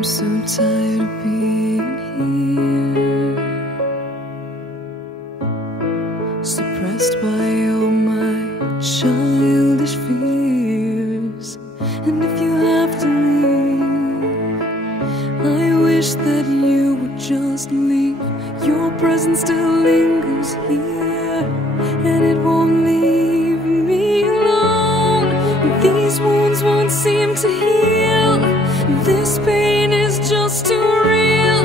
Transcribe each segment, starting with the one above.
I'm so tired of being here, suppressed by all my childish fears. And if you have to leave, I wish that you would just leave. Your presence still lingers here, and it won't leave me alone. These wounds won't seem to heal. This pain is just too real.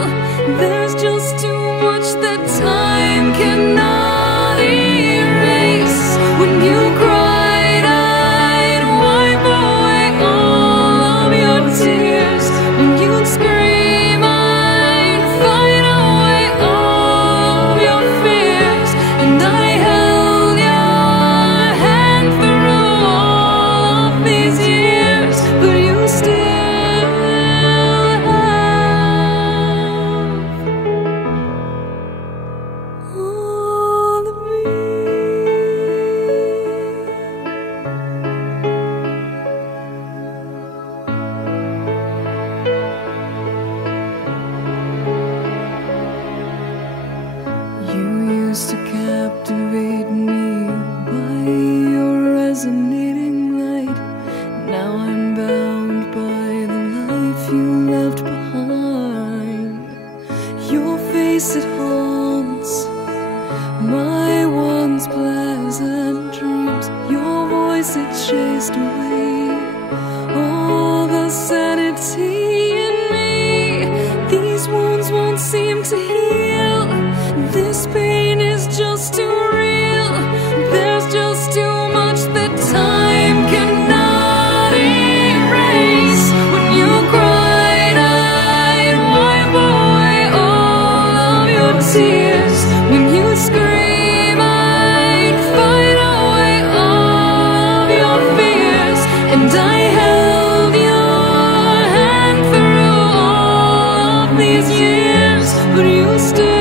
There's just too much that time cannot erase. When you cried, I'd wipe away all of your tears. When you'd scream, I'd fight away all of your fears. And I held your hand through all of these years, but you still to captivate me by your resonating light. Now I'm bound by the life you left behind. Your face, it haunts my once pleasant dreams. Your voice, it chased away all the sanity in me. These wounds won't seem to heal. This pain is just too real. There's just too much that time cannot erase. When you cried, I'd wipe away all of your tears. When you scream, I'd fight away all of your fears. And I held your hand through all of these years, but you still